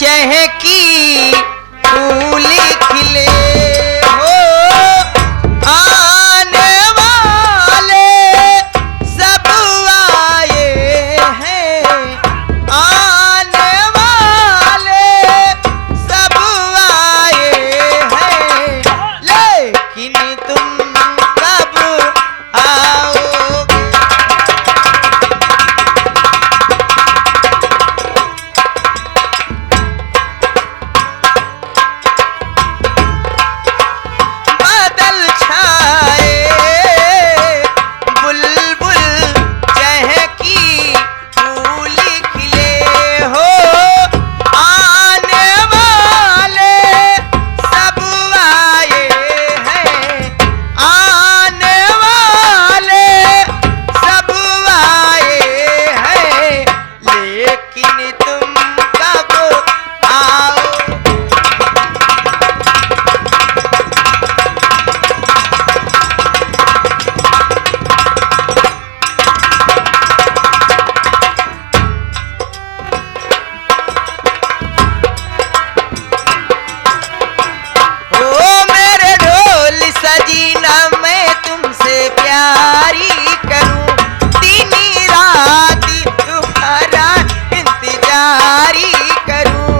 चहकी फूल खिले हो, आने वाले सब आए हैं, आने वाले सब आए हैं, लेकिन तुम कब आओगे। बादल छाए बुलबुल चहकी फूल खिले हो, आने वाले सब आए हैं, आने वाले सब आए हैं, लेकिन तुम कब आओ। ओ मेरे ढोल सजीना मैं तुमसे प्यारी करूं, दिन रात तुम्हारा इंतजारी करूं।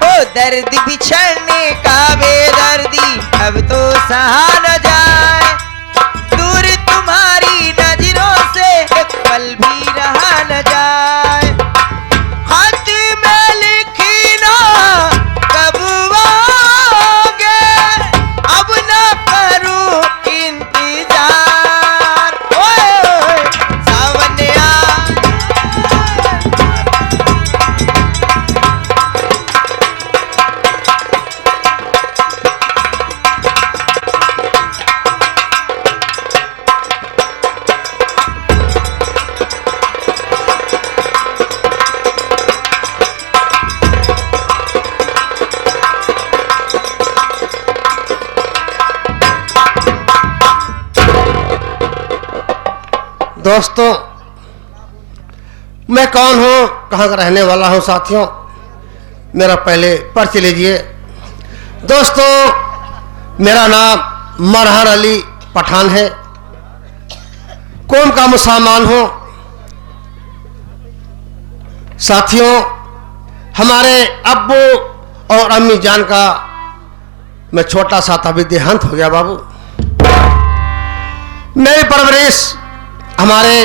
हो दर्द बिछड़ने का बेदर्दी अब तो सहा न जाए, दूर तुम्हारी नजरों से एक पल भी रहा न जाए। खत में लिखना कब आओगे, अब न करूं इंतजार। ओए ओए सावन आ दोस्तों, मैं कौन हूँ, कहाँ का रहने वाला हूँ साथियों, मेरा पहले परिचय लीजिए। दोस्तों, मेरा नाम मरहर अली पठान है, कौम का मुसलमान हूँ। साथियों, हमारे अब्बू और अम्मी जान का मैं छोटा सा था भी देहांत हो गया बाबू। मेरी परवरिश हमारे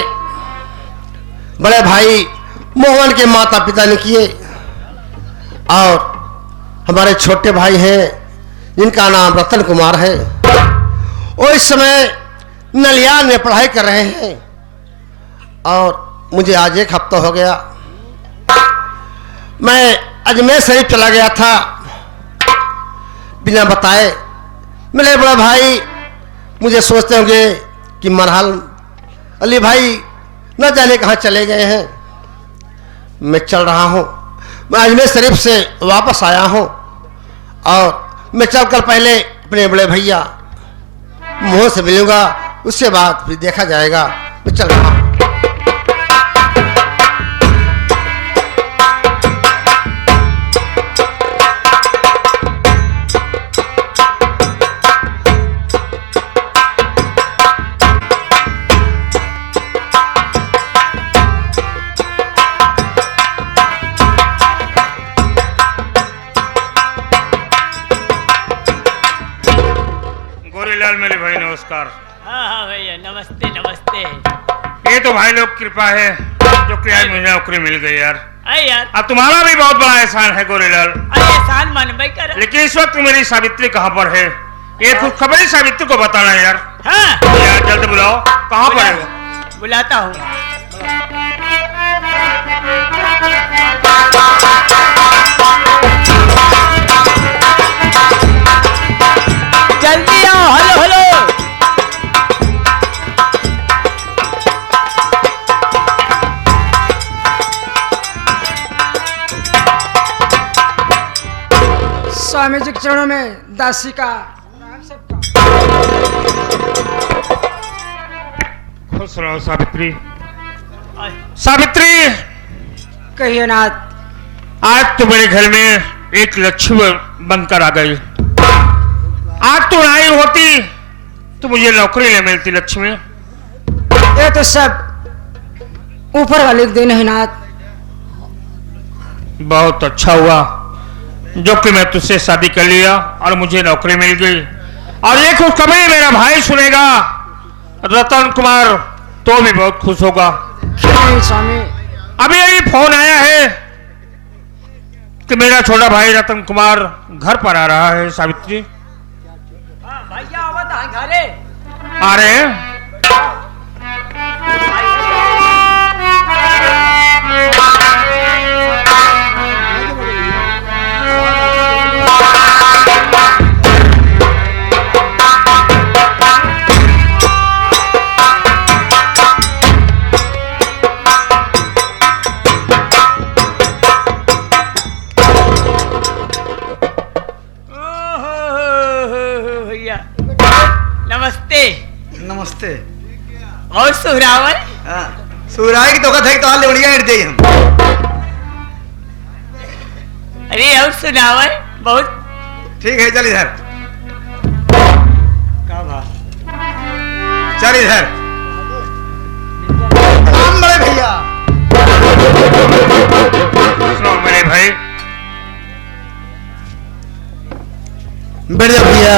बड़े भाई मोहन के माता पिता ने किए, और हमारे छोटे भाई हैं जिनका नाम रतन कुमार है, वो इस समय नलियान में पढ़ाई कर रहे हैं, और मुझे आज एक हफ्ता हो गया। मैं अजमेर शरीफ चला गया था बिना बताए। मेरे बड़े भाई मुझे सोचते होंगे कि मरहल अली भाई न जाने कहाँ चले गए हैं। मैं चल रहा हूँ, मैं अजमेर शरीफ से वापस आया हूँ, और मैं चलकर पहले अपने बड़े भैया मोहन से मिलूंगा, उसके बाद फिर देखा जाएगा। मैं चल रहा हूँ। गोरीलाल मेरे भाई नमस्कार। हाँ हाँ भैया नमस्ते नमस्ते। ये तो भाई लोग कृपा है जो कि आज मुझे नौकरी मिल गई यार। अरे यार अब तुम्हारा भी बहुत बड़ा एहसान है गोरीलाल। अरे एहसान मान भाई कर। लेकिन इस वक्त मेरी सावित्री कहाँ पर है, ये खुशखबरी सावित्री को बताना यार। हाँ यार जल्द बुलाओ, कहाँ पर है वो? बुलाता हूँ। जल्दी आओ। Hello hello. स्वामी जी के चरणों में दासी का खुश रहो सावित्री। सावित्री, कहिए नाथ। आज तो मेरे घर में एक लक्ष्मी बनकर आ गई। आज तू आई होती तो मुझे नौकरी ले मिलती लक्ष्मी। ये तो सब ऊपर वाले के दिन है नाथ। बहुत अच्छा हुआ जो कि मैं तुझसे शादी कर लिया और मुझे नौकरी मिल गई। और ये खुशखबरी मेरा भाई सुनेगा, रतन कुमार, तो भी बहुत खुश होगा। नहीं स्वामी, अभी यही फोन आया है कि मेरा छोटा भाई रतन कुमार घर पर आ रहा है। सावित्री, भैया आवत है घरे। आ रहे हैं? भैया नमस्ते। नमस्ते। और सुहरावल? सूराय की धोखा थे तो हाल बढ़िया हिट जाइए हम। अरे और सुनावल बहुत ठीक है, चल इधर। का बात। चल इधर। हम बड़े भैया। सुनो मेरे भाई। बैठ जा भैया।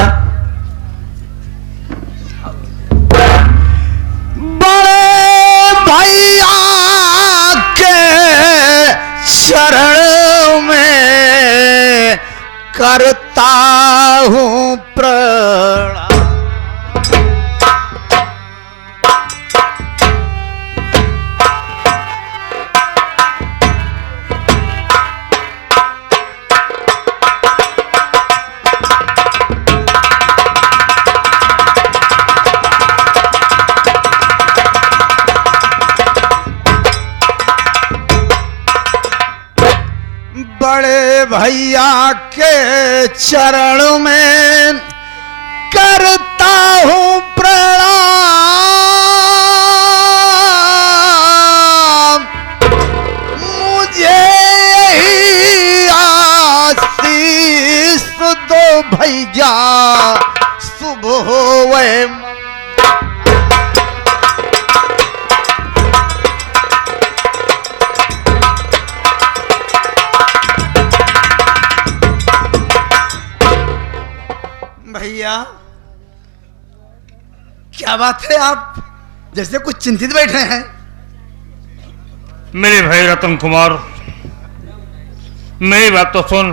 बड़े भैया के शरण में करता हूँ प्रणाम। बड़े भैया के चरण में करता हूँ प्रणाम। मुझे यही आशीष दो भैया, सुबह होवे। भैया क्या बात है, आप जैसे कुछ चिंतित बैठे हैं। मेरे भाई रतन कुमार, मेरी बात तो सुन।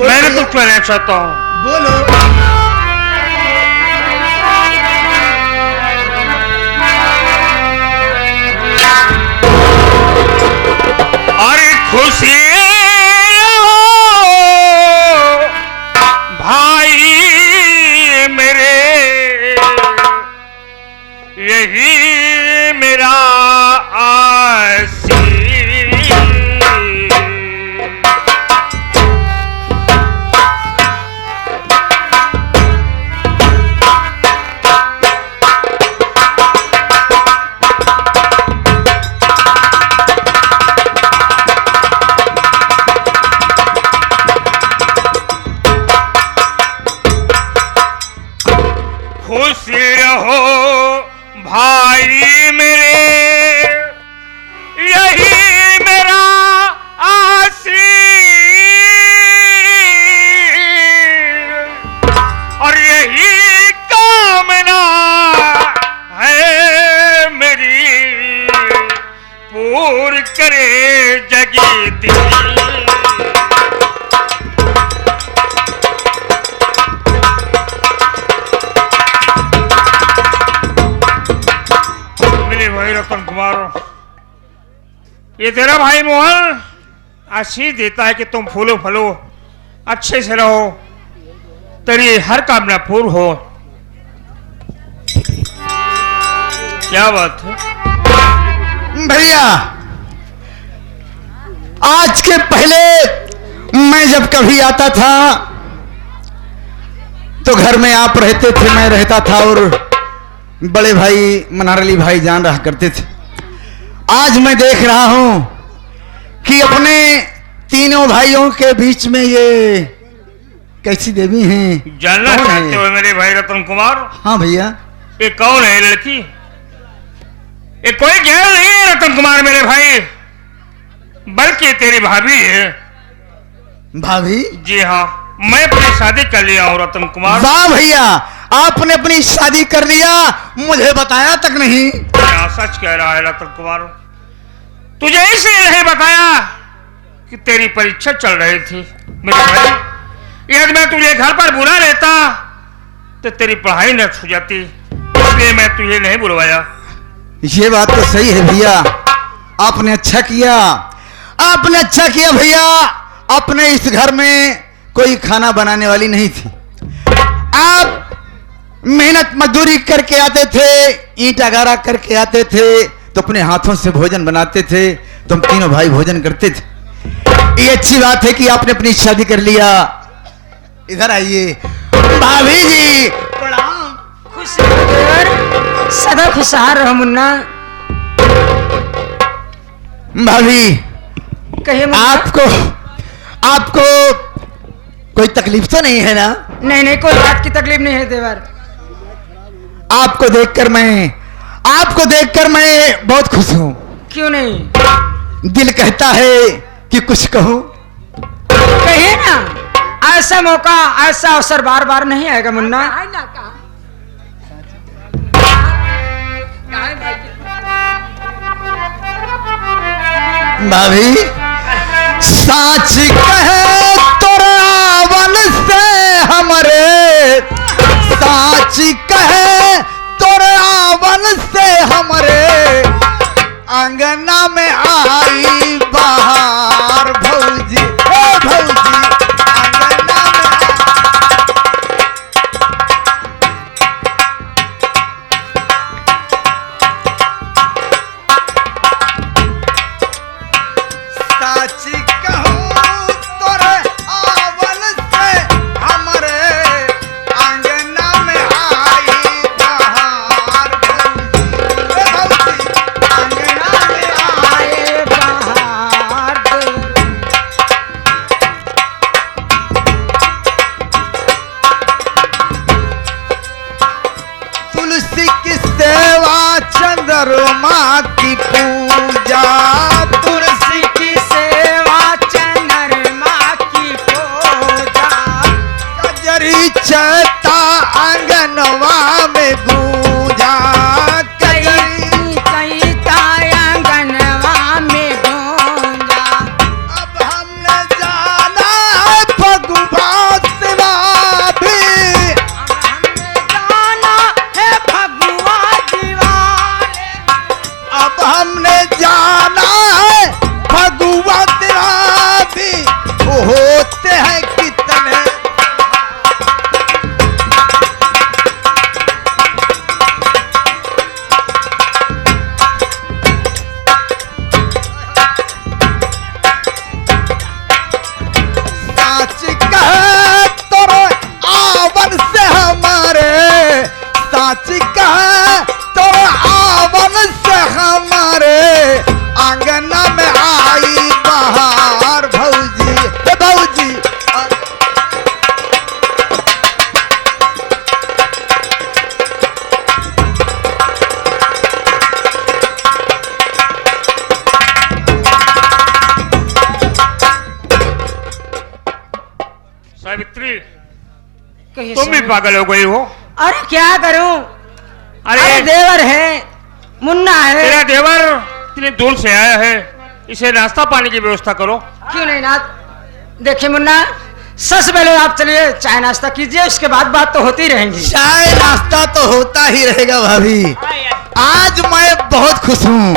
मैं भी कुछ कहना चाहता हूँ। बोलो। अरे खुशी हो भाई मेरे, यही मेरा आशीष। खुश रहो भाई मेरे, यही मेरा आशीष। और यही कामना है मेरी, पूर्ण करे जगती। भाई रतन कुमार, ये तेरा भाई मोहन आशीष देता है कि तुम फूलो फलो, अच्छे से रहो, तेरी हर कामना पूर्ण हो। क्या बात है भैया, आज के पहले मैं जब कभी आता था तो घर में आप रहते थे, मैं रहता था और बड़े भाई मनार अली भाई जान रहा करते थे। आज मैं देख रहा हूं कि अपने तीनों भाइयों के बीच में ये कैसी देवी हैं? जानना कौन है चाहते हो मेरे भाई रतन कुमार? हाँ भैया। ये कौन है लड़की? ये कोई गैर नहीं है रतन कुमार मेरे भाई, बल्कि तेरी भाभी है। भाभी? जी हाँ, मैं अपनी शादी कर लिया हूँ रतन कुमार। वाह भैया, आपने अपनी शादी कर लिया, मुझे बताया तक नहीं। हाँ, सच कह रहा है रतन कुमार। तुझे इसलिए नहीं बताया कि तेरी परीक्षा चल रही थी मेरे भाई। यदि मैं तुझे घर पर बुला लेता तो तेरी पढ़ाई नष्ट हो जाती, इसलिए मैं तुझे नहीं बुलवाया। ये बात तो सही है भैया, आपने अच्छा किया, आपने अच्छा किया भैया। अपने इस घर में कोई खाना बनाने वाली नहीं थी। आप मेहनत मजदूरी करके आते थे, ईंटा गारा करके आते थे, तो अपने हाथों से भोजन बनाते थे, तुम तीनों भाई भोजन करते थे। ये अच्छी बात है कि आपने अपनी शादी कर लिया। इधर आइए भाभी जी, प्रणाम। खुश रहो देवर, सदा खुशहाल रहो मुन्ना। भाभी कहिए मुन्ना। आपको कोई तकलीफ तो नहीं है ना? नहीं नहीं, कोई बात की तकलीफ नहीं है देवर। आपको देखकर मैं बहुत खुश हूँ। क्यों नहीं? दिल कहता है कि कुछ कहूँ। कहिए ना, ऐसा मौका, ऐसा अवसर बार बार नहीं आएगा मुन्ना। भाभी साच कहे तोरावन से हमरे, साच कहे तोरावन से हमरे, आंगना में आई बाहर भौजी, ओ भौजी आंगना में साची कहूँ तोरे आवन से हमरे, आंगना में आई बाहर भौजी, आंगना में आए बाहर तुलसी की सेवा चंद्रमा की पूजा, तुलसी की सेवा चंद्रमा की पूजा, कजरी चता आंगनवा में गूंजा, कजरी कई तायांगनवा में गूंजा। अब हमने जाना है फगुआ सिवा भी, हमने जाना है फगुआ दीवाने, अब हमने जाना है फगुआ सिवा भी, वो होते हैं कितने। साच कहे तोरे आवन से हमारे, साच कहे तोरे आवन से हमारे, आंगना में आई बाहर भौजी, ए भौजी सावित्री, कहिए तुम भी स्वामी। पागल हो गई हो। अरे क्या करूं? अरे अरे देवर है, मुन्ना है। तेरा देवर इतनी दूर से आया है, इसे नाश्ता पानी की व्यवस्था करो। क्यों नहीं नाथ? देखिए मुन्ना, सबसे पहले आप चलिए चाय नाश्ता कीजिए, उसके बाद बात तो होती रहेंगी। चाय नाश्ता तो होता ही रहेगा भाभी। आज मैं बहुत खुश हूँ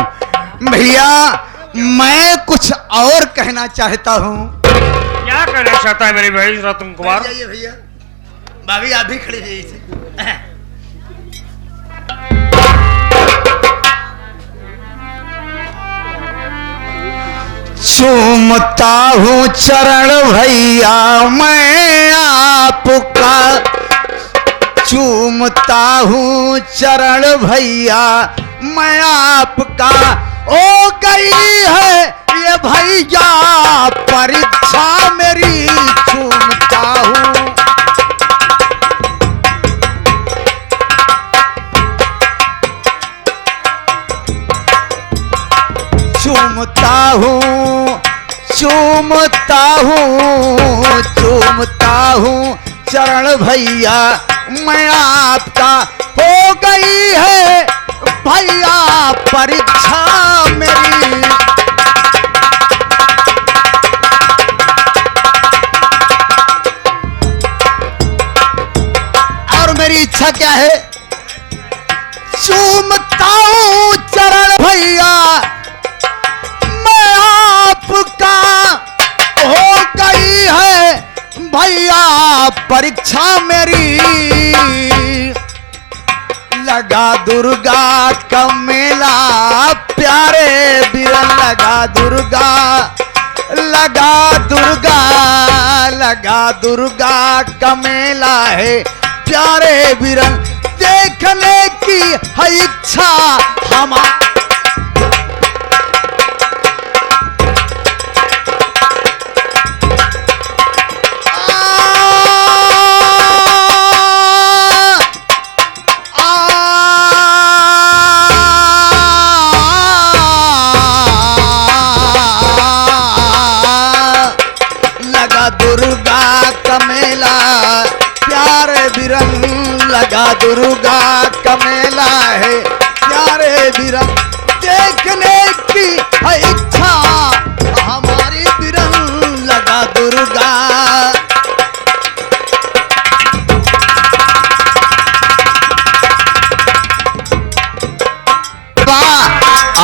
भैया, मैं कुछ और कहना चाहता हूँ। क्या कहना चाहता है मेरे भाई रतन कुमार? जाइए भैया, भाभी आप भी खड़े रहिए इसे। चूम चूमता हूँ चरण भैया मैं आपका, चूमता हूँ चरण भैया मैं आपका। ओ गई है ये भैया परीक्षा मेरी, चूमता हूँ। चूमता हूँ, चूमता हूँ, चूमता हूँ चरण भैया मैं आपका। हो गई है भैया परीक्षा मेरी। और मेरी इच्छा क्या है? चूमता हूँ चरण भैया मैं आपका। हो गई है भैया परीक्षा मेरी। लगा दुर्गा का मेला प्यारे बिरन, लगा दुर्गा, लगा दुर्गा, लगा दुर्गा का मेला है प्यारे बिरन। देखने की है इच्छा हमारी। लगा दुर्गा का मेला है प्यारे बिरन। देखने की है इच्छा हमारी बिरन, लगा दुर्गा।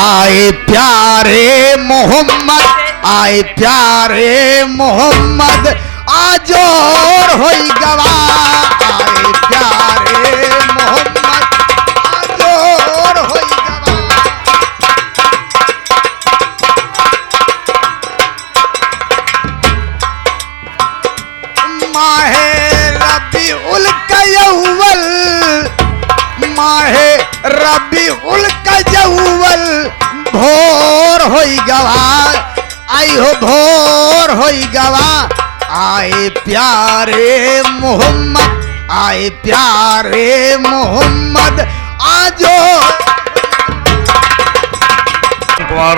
आए प्यारे मोहम्मद, आए प्यारे मोहम्मद आज और होई गवा। आए प्यारे मोहम्मद आज और होई गवा। माहे रबीउल कय्वल, माहे रबीउल कय्वल भोर होई गवा। आई हो भोर होई गवा। आए प्यारे मोहम्मद, आए प्यारे मोहम्मद आजो। कुमार,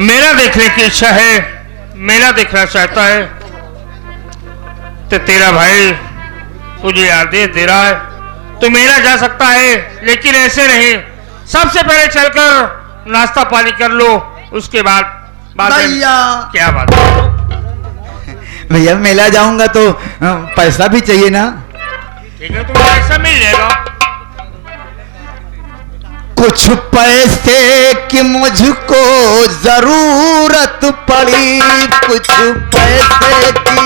मेरा देखने की इच्छा है, मेरा देखना चाहता है तो तेरा भाई तुझे आदेश दे रहा है तो मेरा जा सकता है, लेकिन ऐसे नहीं। सबसे पहले चलकर नाश्ता पानी कर लो, उसके बाद भैया क्या बात है? भैया मेला जाऊंगा तो पैसा भी चाहिए ना। ठीक है, तुम्हें पैसा मिल जाएगा। कुछ पैसे की मुझको जरूरत पड़ी, कुछ पैसे की।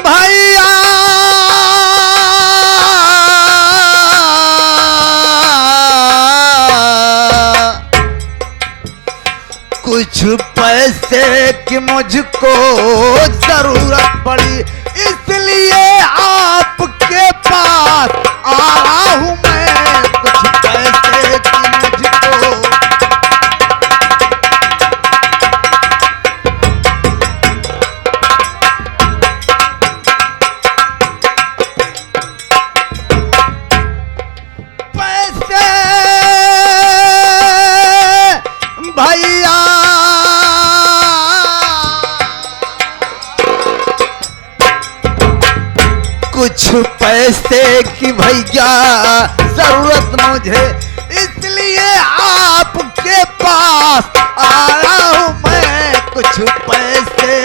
भैया कुछ पैसे की मुझको जरूरत पड़ी, इसलिए आपके पास आया हूं मैं। कुछ पैसे की मुझको पैसे भैया कुछ पैसे की भैया जरूरत मुझे, इसलिए आपके पास आया हूं मैं। कुछ पैसे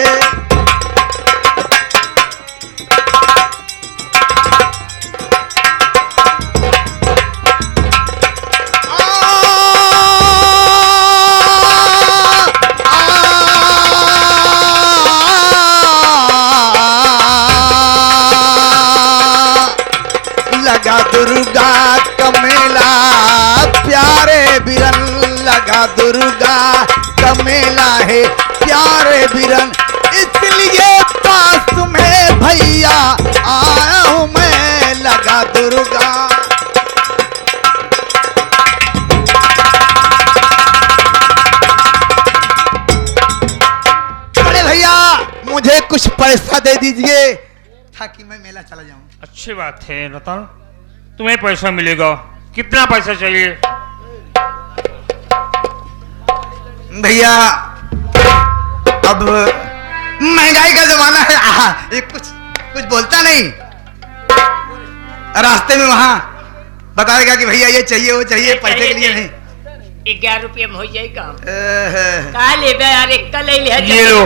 दुर्गा का मेला, प्यारे बिरन लगा दुर्गा का मेला है प्यारे बिरन, इसलिए पास में भैया आया हूँ मैं लगा दुर्गा। बड़े भैया मुझे कुछ पैसा दे दीजिए ताकि मैं मेला चला जाऊं। अच्छी बात है रतन, तुम्हें पैसा मिलेगा। कितना पैसा चाहिए? भैया अब महंगाई का जमाना है, ये कुछ बोलता नहीं। रास्ते में वहां बताएगा कि भैया ये चाहिए वो चाहिए, पैसे के लिए नहीं। 11 रुपये में हो जाएगा। एहे, का ले बे यार, एक ले ले ये लो।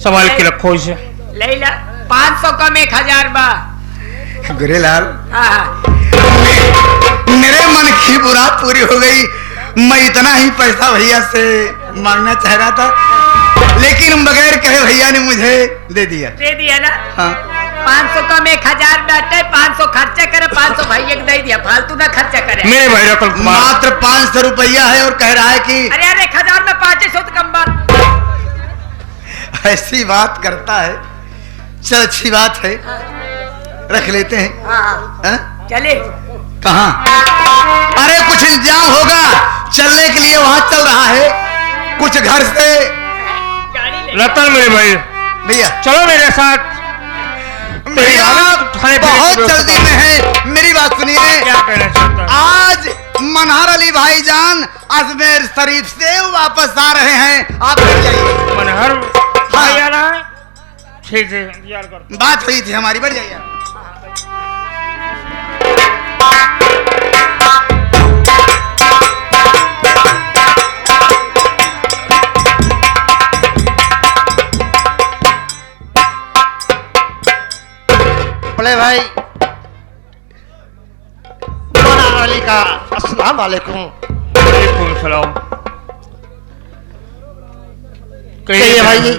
संभाल के रखो इसे। ले ला 500 कम 1000 बा। गुरेलाल हाँ मेरे मन की मुराद पूरी हो गई। मैं इतना ही पैसा भैया से मांगना चाह रहा था, लेकिन बगैर कहे भैया ने मुझे दे दिया। दे दिया ना। हाँ 500 कम 1000 बैठे, 500 खर्चा करे, 500 भैया को दे दिया, फालतू ना खर्चा करे। मेरे भाई रतन कुमार मात्र 500 रुपया है और कह रहा है कि अरे यार 1000 में 500 तो कम बात। ऐसी बात करता है। चल अच्छी बात है, रख लेते हैं। हाँ हाँ? चले। कहाँ? अरे कुछ इंतजाम होगा, चलने के लिए वहां चल रहा है। कुछ घर से गाड़ी ले। रतन मेरे भाई भैया चलो मेरे साथ। भैया खाने पीने की बहुत व्यवस्था। जल्दी में है, मेरी बात सुनिए। क्या कहना चाहता है? आज मनहर अली भाईजान अजमेर शरीफ से वापस आ रहे हैं, आप बैठ जाइए। मनहर भाई आ रहा है? ठीक है इंतजार कर। बात हुई थी हमारी, बढ़ जाइए। बड़े भाई मौलाना अली का अस्सलाम वालेकुम। वालेकुम सलाम। कहिए भाई जी,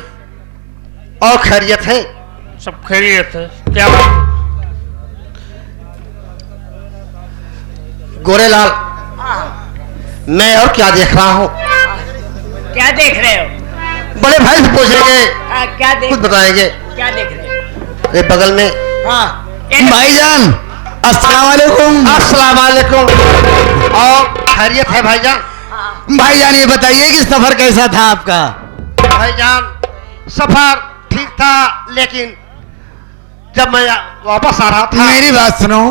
और खैरियत है? सब खैरियत है। क्या गोरेलाल, मैं और क्या देख रहा हूँ? क्या देख रहे हो? बड़े भाई से पूछेंगे, हाँ क्या देख, कुछ बताएंगे। क्या देख रहे हो? ये बगल में हाँ भाईजान अस्सलाम वालेकुम। अस्सलाम वालेकुम। और खैरियत है भाईजान? भाईजान ये बताइए कि सफर कैसा था आपका? भाईजान सफर ठीक था, लेकिन जब मैं वापस आ रहा था मेरी बात सुनो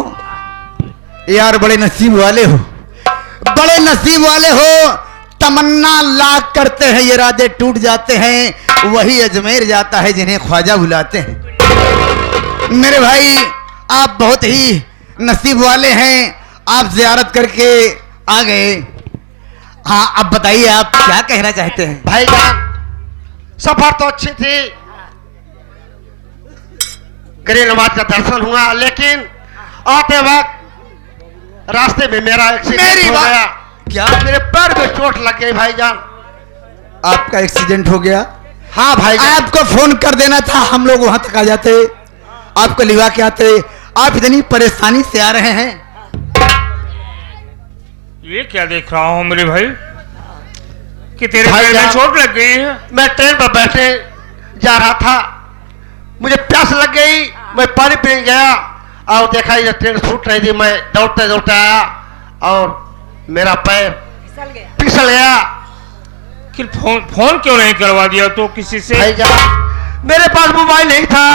यार, बड़े नसीब वाले हो, बड़े नसीब वाले हो। तमन्ना लाख करते हैं, इरादे टूट जाते हैं। वही अजमेर जाता है जिन्हें ख्वाजा बुलाते हैं। मेरे भाई आप बहुत ही नसीब वाले हैं, आप जियारत करके आ गए। हाँ अब बताइए आप क्या कहना चाहते हैं? भाईजान सफर तो अच्छी थी, गरीब नवाज का दर्शन हुआ, लेकिन आते वक्त रास्ते में मेरा एक्सीडेंट हो गया। क्या मेरे पैर में चोट लग गई भाईजान। आपका एक्सीडेंट हो गया? हाँ भाईजान। आपको फोन कर देना था, हम लोग वहां तक आ जाते, आपको लिवा के आते। आप इतनी परेशानी से आ रहे हैं। ये क्या देख रहा हूँ मेरे भाई कि तेरे भाई पैर में जान। चोट लग गई है? मैं ट्रेन पर बैठे जा रहा था, मुझे प्यास लग गई, मैं पानी पीने गया और देखा ये ट्रेन छूट रही थी। मैं दौड़ते दौड़ते आया और मेरा पैर फिसल गया। फिसल गया। कि फोन क्यों नहीं करवा दिया तो किसी से? भाईजान मेरे पास मोबाइल नहीं था,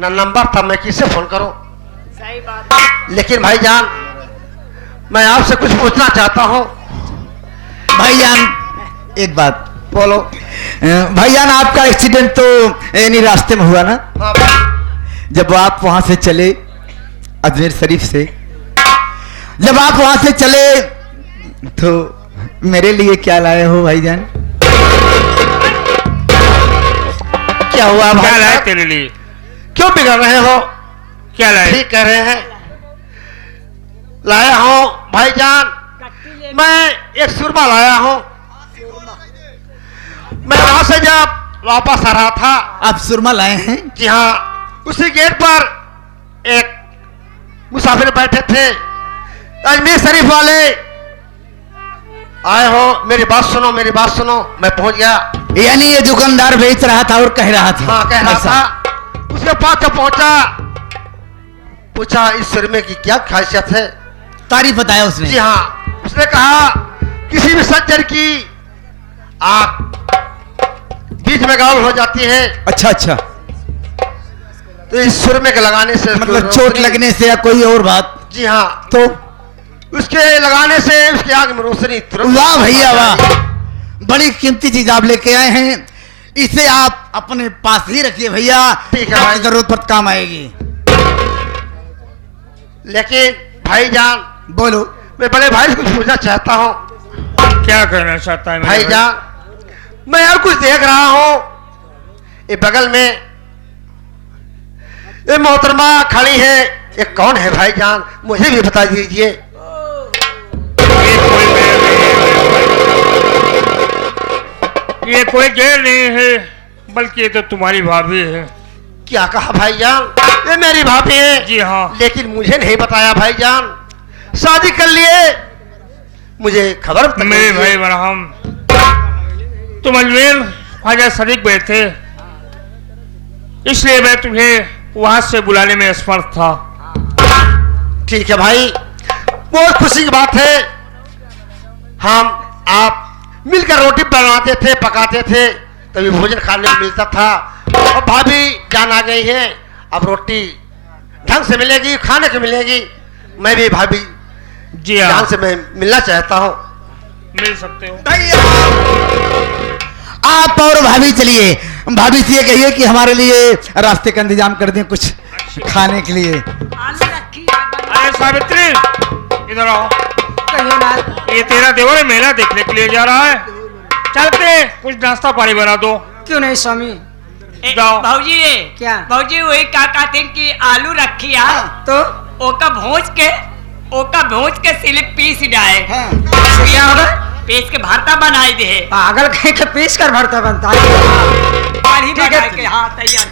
ना नंबर था, मैं किससे फोन करूं? सही बात है। लेकिन भाईजान मैं आपसे कुछ पूछना चाहता हूं। भाईजान एक बात बोलो। भाईजान आपका एक्सीडेंट तो यानी रास्ते में हुआ ना? हाँ, जब आप वहां से चले अजमेर शरीफ से, जब आप वहां से चले तो मेरे लिए क्या लाए हो भाईजान? क्या हुआ क्या लाए भाई? तेरे लिए? क्यों बिगड़ रहे हो? क्या लाए? ठीक कह रहे हैं, लाया हूं भाईजान। मैं एक सुरमा लाया हूं। मैं वहां से जब वापस आ रहा था, आप सुरमा लाए हैं? जी हाँ, उसी गेट पर एक मुसाफिर बैठे थे, अजमेर शरीफ वाले आए हो, मेरी बात सुनो, मेरी बात सुनो। मैं पहुंच गया। यानी ये दुकानदार बेच रहा था और कह रहा था। हाँ, कह रहा ऐसा। था। उसके पास जब पहुंचा, पूछा इस सुरमे की क्या खासियत है? तारीफ बताया उसने। जी हाँ, उसने कहा किसी भी सज्जन की आंख बीच में गाउल हो जाती है, अच्छा अच्छा, तो इस सुरमे के लगाने से मतलब चोट लगने से या कोई और बात? जी हाँ, तो उसके लगाने से उसकी आंख में रोशनी तुरंत। वाह भैया वाह, बड़ी कीमती चीज आप लेके आए हैं। इसे आप अपने पास ही रखिए भैया, ठीक है भाई। जरूरत पर काम आएगी। लेकिन भाईजान, बोलो। मैं बड़े भाई से कुछ पूछना चाहता हूँ। क्या कहना चाहता है मेरे भाई? भाईजान, मैं यार कुछ देख रहा हूँ, ये बगल में ये मोहतरमा खड़ी है, ये कौन है भाईजान? मुझे भी बता दीजिए। ये कोई गैर नहीं है, बल्कि ये तो तुम्हारी भाभी है। क्या कहा भाईजान? ये मेरी भाभी है। जी हाँ। लेकिन मुझे नहीं बताया भाईजान। शादी कर लिए, मुझे खबर तक नहीं मेरे दी। भाई बरहम, तुम अजमेर ख्वाजा सदीक बैठे, इसलिए मैं तुम्हें वहां से बुलाने में असमर्थ था। ठीक है भाई, बहुत खुशी की बात है। हम आप मिलकर रोटी बनाते थे, पकाते थे, तभी भोजन खाने को मिलता था। और भाभी जान आ गई है, अब रोटी ढंग से मिलेगी, खाने को मिलेगी। मैं भी भाभी जी हाँ, जान से मैं मिलना चाहता हूँ। मिल सकते हो। भैया आप और भाभी चलिए, भाभी से ये कहिए कि हमारे लिए रास्ते का इंतजाम कर दें कुछ खाने के लिए। अरे सावित्री, इधर आओ। कहिए ना। ये तेरा देवर मेला देखने के लिए जा रहा है, चलते कुछ नाश्ता पानी बना दो। क्यों नहीं स्वामी? जाओ। भाजी ये क्या? भाजी वही का कहते हैं कि आलू रखी है, तो ओका भूंज के सिलिप पीस डाले, हाँ। क्या होगा? पीस के भरता बनाई दे, पागल कहीं के पीस कर भरता बनता है। पानी ठीक है। बना के हाँ तैयार